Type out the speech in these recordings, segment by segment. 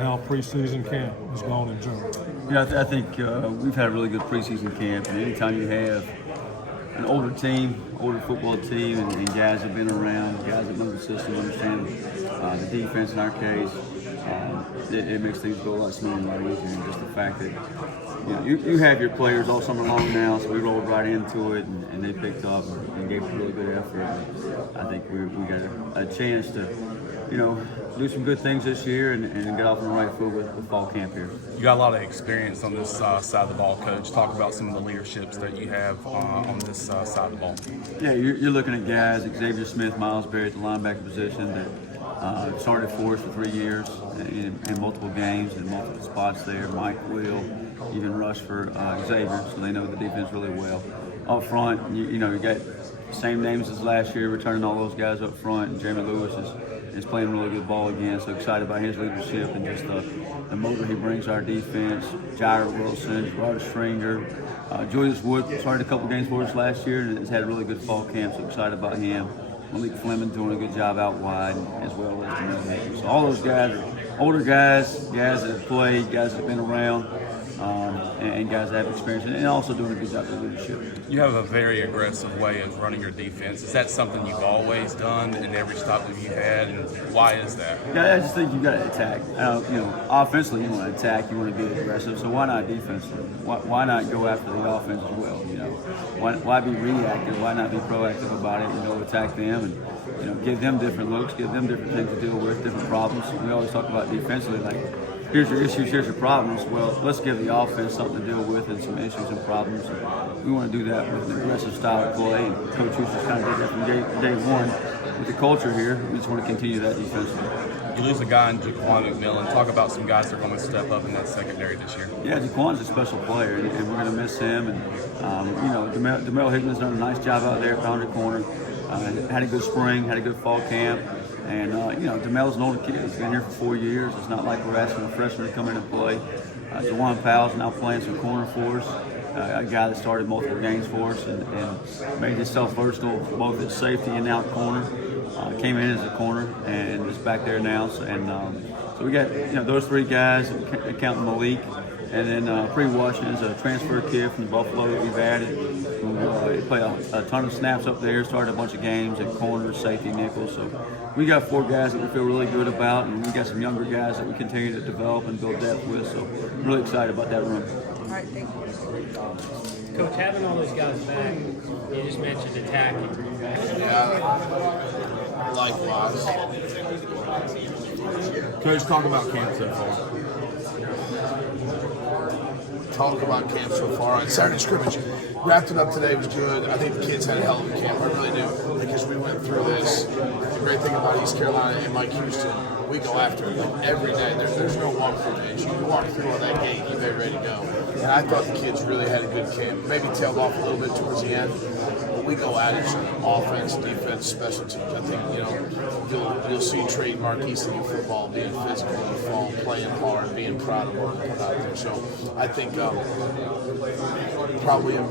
how preseason camp has gone in general. Yeah, I think we've had a really good preseason camp, and anytime you have an older team, older football team, and guys have been around, guys that know the system, understand the defense in our case, it makes things go a lot smoother and a lot easier. And just the fact that you have your players all summer long now, so we rolled right into it, and they picked up and gave a really good effort. And I think we got a chance to do some good things this year and get off on the right foot with fall camp here. You got a lot of experience on this side of the ball, Coach. Talk about some of the leaderships that you have on this side of the ball. Yeah, you're looking at guys, Xavier Smith, Miles Berry at the linebacker position that started for us for 3 years in multiple games and multiple spots there. Mike will even rush for Xavier, so they know the defense really well. Up front, you got same names as last year, returning all those guys up front. And Jeremy Lewis is playing really good ball again, so excited about his leadership and just the motor he brings to our defense. Jair Wilson, Gerard Stringer, Julius Wood started a couple games for us last year and has had a really good fall camp, so excited about him. Malik Fleming doing a good job out wide, as well as Jamel Hayes. So all those guys are older guys that have played, guys that have been around, and guys that have experience, and also doing a good job of leadership. You have a very aggressive way of running your defense. Is that something you've always done in every stop that you've had, and why is that? Yeah, I just think you've got to attack. Offensively, you want to attack, you want to be aggressive, so why not defensively? Why not go after the offense as well? Why be reactive? Why not be proactive about it? Attack them and give them different looks, give them different things to deal with, different problems. We always talk about defensively, like, here's your issues, here's your problems. Well, let's give the offense something to deal with and some issues and problems. And we want to do that with an aggressive style of play. And Coach Hughes just kind of did that from day one with the culture here. We just want to continue that defensively. You lose a guy in Jaquan McMillan. Talk about some guys that are going to step up in that secondary this year. Yeah, Jaquan's a special player, and we're going to miss him. And Demel Hickman's done a nice job out there at boundary corner. Had a good spring, had a good fall camp. And, Demel's an older kid. He's been here for 4 years. It's not like we're asking a freshman to come in and play. Jawan Powell's now playing some corner for us, a guy that started multiple games for us and made himself versatile both at safety and out corner. Came in as a corner and is back there now. So we got, those 3 guys, counting Malik. And then Pre-Washington's a transfer kid from Buffalo that we've added. He played a ton of snaps up there, started a bunch of games at corner, safety, nickel. So we got 4 guys that we feel really good about, and we got some younger guys that we continue to develop and build depth with. So really excited about that run. All right, thank you. Coach, having all those guys back, you just mentioned attacking. Yeah, likewise. Coach, talk about camp so far. Talk about camp so far. Saturday scrimmage wrapped it up today. It was good. I think the kids had a hell of a camp. I really do, because we went through this. The great thing about East Carolina and Mike Houston, we go after it every day. There's no walk-through days. You can walk through on that gate, you're ready to go. And I thought the kids really had a good camp. Maybe tailed off a little bit towards the end. But we go at it. Offense, defense, special teams. I think you'll see trademark ECU football being physical in the fall, playing hard, being proud of what we put out there. So I think probably in a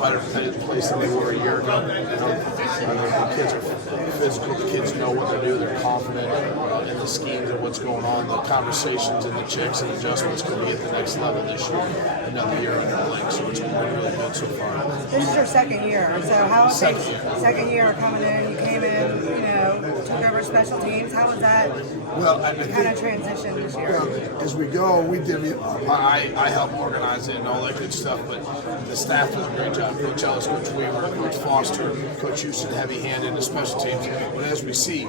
better place than they were a year ago. The kids are physical. The kids know what to do. They're confident in the schemes and what's going on. The conversations and the checks and adjustments could be at the next level this year. Another year under Blake, so it's been really good so far. This is your second year, so how was second year coming in? You came in, took over special teams. How was that kind of transition this year? Well, as we go, we did. I helped organize it and all that good stuff, but the staff does a great job. Coach Ellis, Coach Weaver, Coach Foster, Coach Houston, heavy-handed in the special teams. But as we see,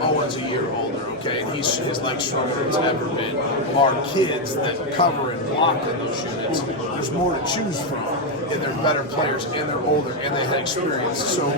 Owen's a year older, okay, and his legs stronger than it's ever been. Our kids that cover and block in those units, there's more to choose from, and they're better players, and they're older, and they had experience. So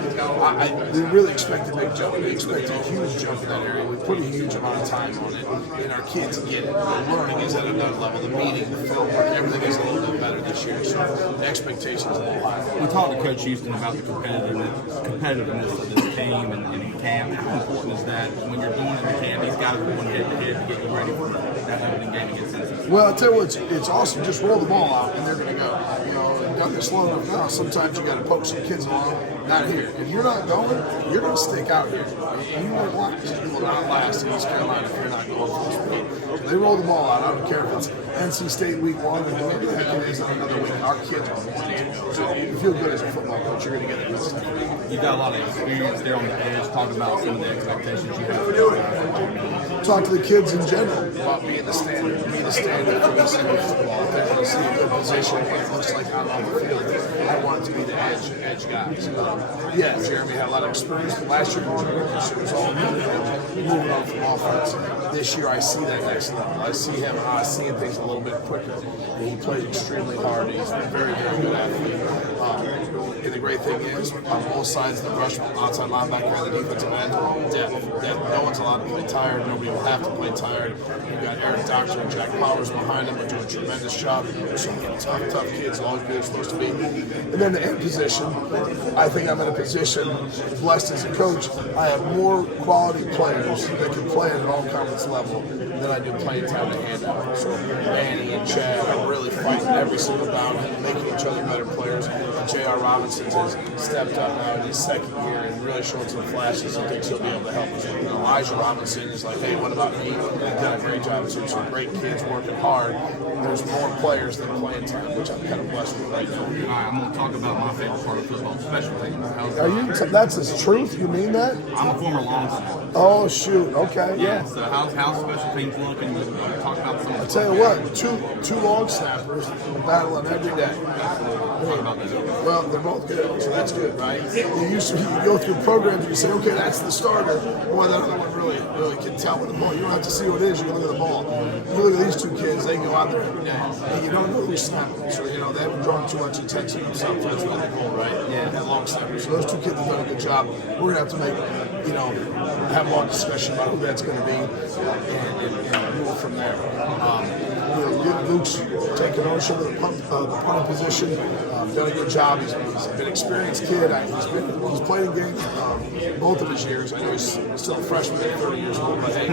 we really expect a big jump. We expect a huge jump in that area. We put a huge amount of time on it, and our kids get it. The learning is at another level. The meeting, the footwork, everything is a little bit better this year. So the expectations are a little higher. We talked to Coach Houston about the competitiveness of this team and camp. How important is that when you're going into camp? These guys are going head to get you ready for that opening game against Cincinnati. Well, I'll tell you what, it's awesome. Just roll the ball out, and they're going to go. this long enough now. Sometimes you got to poke some kids along. Not here. If you're not going, you're going to stick out here. And you won't last. You will not last in East Carolina if you're not going full speed. So they roll the ball out. I don't care if it's NC State week 1 or whatever the heck it is on another week. Our kids are wanting to go. So if you feel good as a football coach, you're going to get it. You've got a lot of experience there on the edge. Talk about some of the expectations you have. Talk to the kids in general about being the standard. Be the standard for ECU football. If they want to see a good position, what it looks like out on the field, I want it to be the edge guys. Yeah, Jeremy had a lot of experience. Last year, it was all moving on from offense. This year, I see that next level. I see him seeing things a little bit quicker. He plays extremely hard. He's a very, very good athlete. And the great thing is, on both sides of the rush, outside linebacker and the defensive end, depth. No one's allowed to play tired. Nobody will have to play tired. You've got Eric Doctor and Jack Powers behind them. They're doing a tremendous job. So tough kids, always good as supposed to be. And then the end position, I think I'm in a position, blessed as a coach, I have more quality players that can play at an all-conference level than I do playing time to hand out. So Manny and Chad are really fighting every single down and making each other better players. And J.R. Robinson has stepped up now in his second year and really showing some flashes and thinks he'll be able to help us. And Elijah Robinson is like, hey, what about me? They've done a great job. So some great kids working hard. There's more players than playing time, which I'm kind of blessed with right now. All right, I'm going to talk about my favorite part of football, special teams. Are you? That's his truth? You mean that? I'm a former long snapper. Oh shoot! Okay. Yeah. So how's special teams looking? Talk about some. I'll tell you what. Two long snappers are battling every day. Talk about that. Well, they're both good, so that's good, right? You go through programs and you say, okay, that's the starter. Boy, that other one really can tell with the ball. You don't have to see what it is. You can look at the ball. You look at these two kids; they go out there every day, and you don't know who's snapping. So they haven't drawn too much attention to themselves. That's really the goal, right? Yeah, that long snapper. So those two kids have done a good job. We're gonna have to have a long discussion about who that's going to be, and move from there. Luke's taking ownership of the punt position. Done a good job. He's been an experienced kid. He's played in games both of his years. I know he's still a freshman at 30 years old, but hey,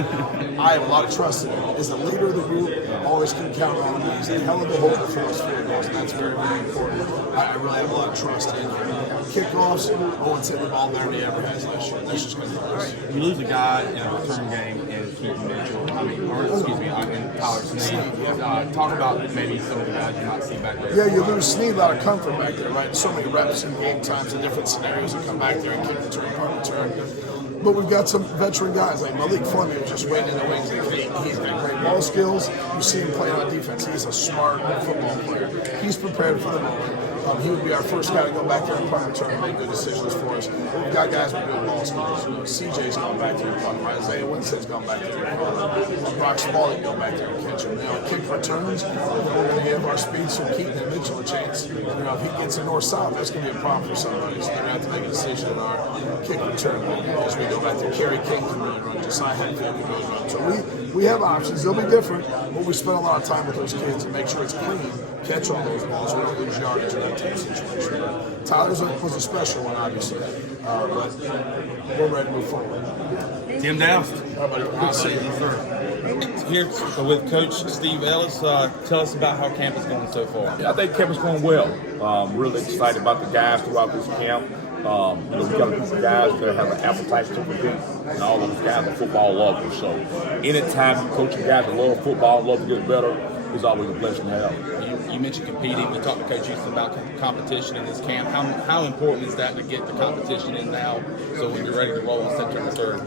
I have a lot of trust in him. He's the leader of the group. Always can count on him. He's a hell of a holder for those field goals, and that's very, very important. I really have a lot of trust in him. Kickoffs, Owen's hit the ball better than he ever has last year. That's just going to be nice. You lose a guy in a return game and Keaton Mitchell, and Tyler Sneed. Talk about maybe some of the guys you might see back there. Yeah, you lose Sneed, a lot of comfort back there, right? So many reps and game times and different scenarios that come back there and kick return, punt return. But we've got some veteran guys like Malik Fleming was just waiting in the wings. He's got great ball skills. You see him playing on defense. He's a smart football player. He's prepared for the moment. He would be our first guy to go back there and punt return and make good decisions for us. We've got guys with good ball skills. CJ's gone back there and punt. Isaiah Winston's gone back there and punt. Brock Spalding go back there and catch him. Kick returns, we're going to give our speed so Keaton and Mitchell a chance. If he gets a north-south, that's going to be a problem for somebody. So they're going to have to make a decision on our kick return as we go back there. Kerry King can really run. Josiah Hatfield can really run. So we have options. They'll be different, but we spend a lot of time with those kids and make sure it's clean. Catch all those balls. We don't lose yardage in that type situation. Tyler's was a special one, obviously, but we're ready to move forward. Tim Daoust. Good to see you. Here with Coach Steve Ellis. Tell us about how camp is going so far. Yeah, I think camp is going well. Really excited about the guys throughout this camp. We got a group of guys that have an appetite to compete, and all those guys are football lovers. So anytime you coach guys that love football, love to get better, it's always a blessing to have. You mentioned competing. We talked to Coach Houston about competition in this camp. How important is that to get the competition in now so when you're ready to roll on September 3rd?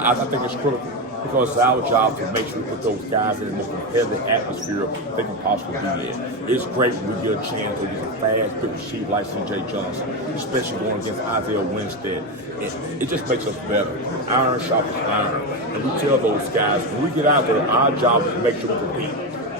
I think it's critical because it's our job to make sure we put those guys in the most competitive atmosphere they can possibly be in. It's great when we get a chance to use a fast, quick receiver like C.J. Johnson, especially going against Isaiah Winstead. It just makes us better. Iron sharpens iron. And we tell those guys, when we get out there, our job is to make sure we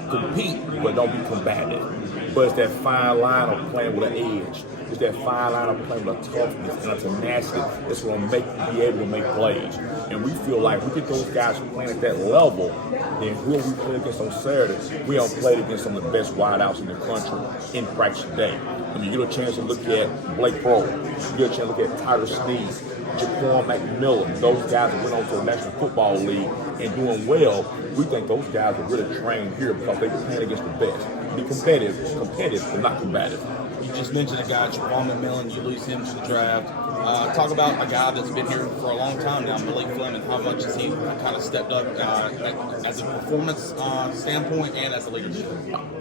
compete, but don't be combative. But it's that fine line of playing with an edge. It's that fine line of playing with a toughness and a tenacity that's going to be able to make plays. And we feel like we get those guys playing at that level, then who we play against on Saturday, we don't play against some of the best wideouts in the country in practice today. When you get a chance to look at Blake Pro, you get a chance to look at Tyler Sneed, Jaquan McMillan, those guys that went on to the National Football League and doing well, we think those guys are really trained here because they're playing against the best. Be competitive, but not combative. You just mentioned a guy, Tripp McMillan. You lose him to the draft. Talk about a guy that's been here for a long time now, Malik Fleming. How much has he kind of stepped up as a performance standpoint and as a leadership?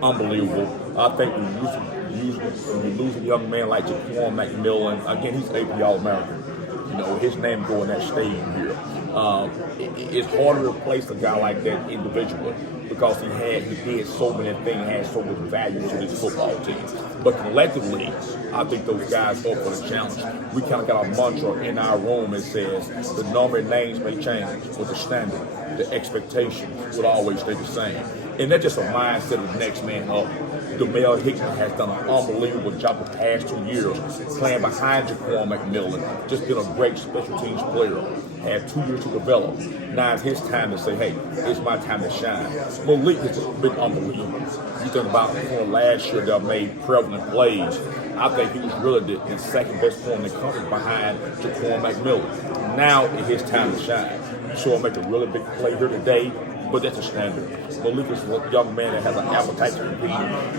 Unbelievable. I think when you lose a young man like Jaquan McMillan, again, he's AP All-American. You know, his name go in that stadium here. It's hard to replace a guy like that individually because he did so many things, had so much value to this football team. But collectively, I think those guys up for the challenge. We kind of got a mantra in our room that says the number of names may change, but the standard, the expectation will always stay the same. And that's just a mindset of the next man up. Demel Hickman has done an unbelievable job the past 2 years playing behind Jaquan McMillan. Just been a great special teams player. Had 2 years to develop. Now it's his time to say, hey, it's my time to shine. Malik has just been unbelievable. You think about the corner last year that made prevalent plays. I think he was really the second best corner in the country behind Jaquan McMillan. Now it's his time to shine. You saw him make a really big play here today. But that's a standard. Malik is a young man that has an appetite to compete.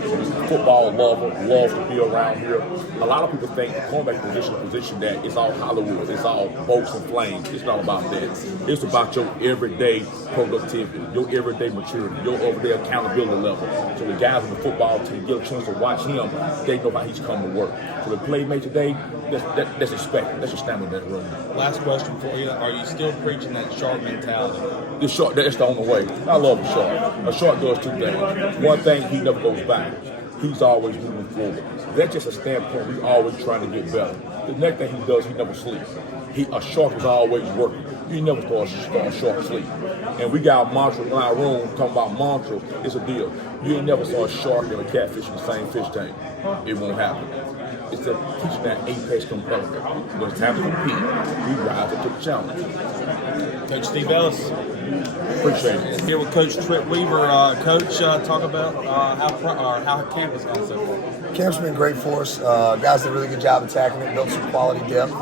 He's a football lover, loves to be around here. A lot of people think the cornerback position that it's all Hollywood, it's all boats and flames. It's not about that. It's about your everyday productivity, your everyday maturity, your everyday accountability level. So the guys on the football team get a chance to watch him, they know how he's come to work. So the play made today, that's expected. That's a standard in that room. Last question for you. Are you still preaching that shark mentality? That's the only way. I love a shark. A shark does two things. One thing, he never goes back. He's always moving forward. That's just a standpoint. We're always trying to get better. The next thing he does, he never sleeps. A shark is always working. You never start a shark sleep. And we got a mantra in our room talking about mantra. It's a deal. You ain't never saw a shark and a catfish in the same fish tank. It won't happen. It's a teaching that apex competitor. When it's time to compete, we rise up to the challenge. Coach Steve Ellis. Appreciate it. Here with Coach Tripp Weaver. Coach, talk about how camp has gone so far. Camp's been great for us. Guys did a really good job attacking it, built some quality depth.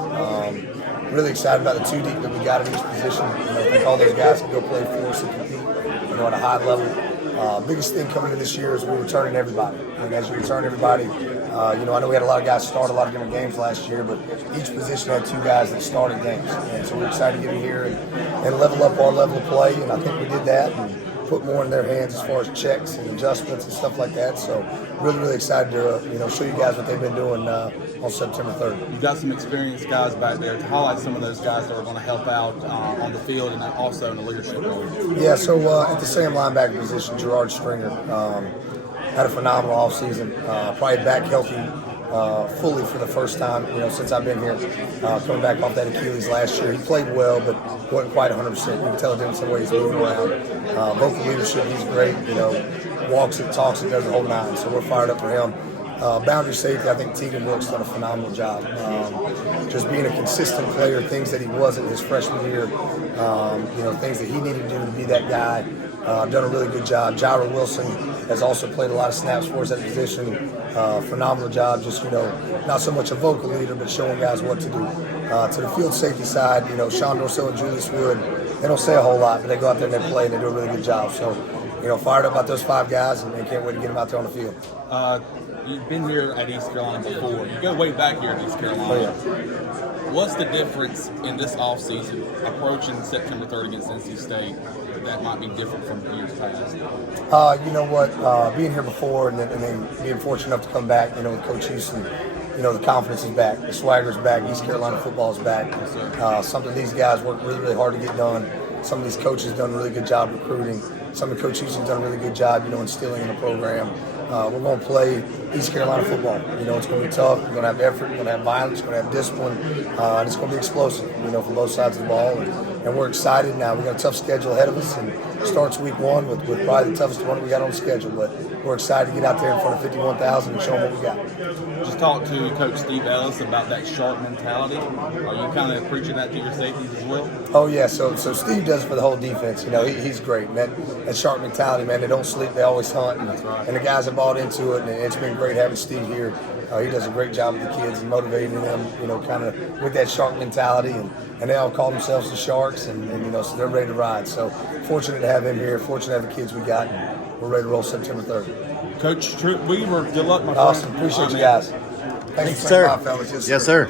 Really excited about the 2 deep that we got in each position. I think all those guys can go play for us and compete, at a high level. Biggest thing coming into this year is we're returning everybody. And as you return everybody, I know we had a lot of guys start a lot of different games last year, but each position had 2 guys that started games. And so we're excited to get in here and level up our level of play. And I think we did that and put more in their hands as far as checks and adjustments and stuff like that. So really, really excited to show you guys what they've been doing on September 3rd. You've got some experienced guys back there to highlight some of those guys that are going to help out on the field and also in the leadership role. Yeah, so at the same linebacker position, Gerard Stringer had a phenomenal offseason. Probably back healthy fully for the first time, since I've been here. Coming back off that Achilles last year. He played well, but wasn't quite 100%. You can tell the difference in the way he's moving around. Vocal leadership, he's great. Walks it, talks it, does the whole nine. So we're fired up for him. Boundary safety, I think Tegan Brooks done a phenomenal job. Just being a consistent player, things that he wasn't his freshman year, things that he needed to do to be that guy. Done a really good job. Jaira Wilson has also played a lot of snaps for us at the position. Phenomenal job, just, not so much a vocal leader, but showing guys what to do. To the field safety side, Sean Dorso and Julius Wood, they don't say a whole lot, but they go out there and they play and they do a really good job. So, fired up about those 5 guys and can't wait to get them out there on the field. You've been here at East Carolina before. You go way back here at East Carolina. Oh, yeah. What's the difference in this offseason approaching September 3rd against NC State that might be different from years past? You know what? Being here before and then being fortunate enough to come back, with Coach Houston, the confidence is back. The swagger's back. East Carolina football is back. Something these guys work really, really hard to get done. Some of these coaches done a really good job recruiting. Some of Coach Houston's done a really good job, instilling in the program. We're going to play East Carolina football. It's going to be tough. We're going to have effort. We're going to have violence. We're going to have discipline. And it's going to be explosive, from both sides of the ball. And we're excited now. We've got a tough schedule ahead of us. And it starts week 1 with probably the toughest one we got on the schedule. But we're excited to get out there in front of 51,000 and show them what we got. Just talk to Coach Steve Ellis about that shark mentality. Are you kind of preaching that to your safeties as well? Oh, yeah. So Steve does it for the whole defense. He's great. Man, that shark mentality, man, they don't sleep. They always hunt. And the guys have bought into it. And it's been great having Steve here. He does a great job with the kids and motivating them, kind of with that shark mentality. And they all call themselves the Sharks. And so they're ready to ride. So fortunate to have him here. Fortunate to have the kids we got. And we're ready to roll September 3rd. Coach Tripp Weaver, good luck, my friend. Awesome. Appreciate you guys. Thanks, sir. fellas. Yes, sir.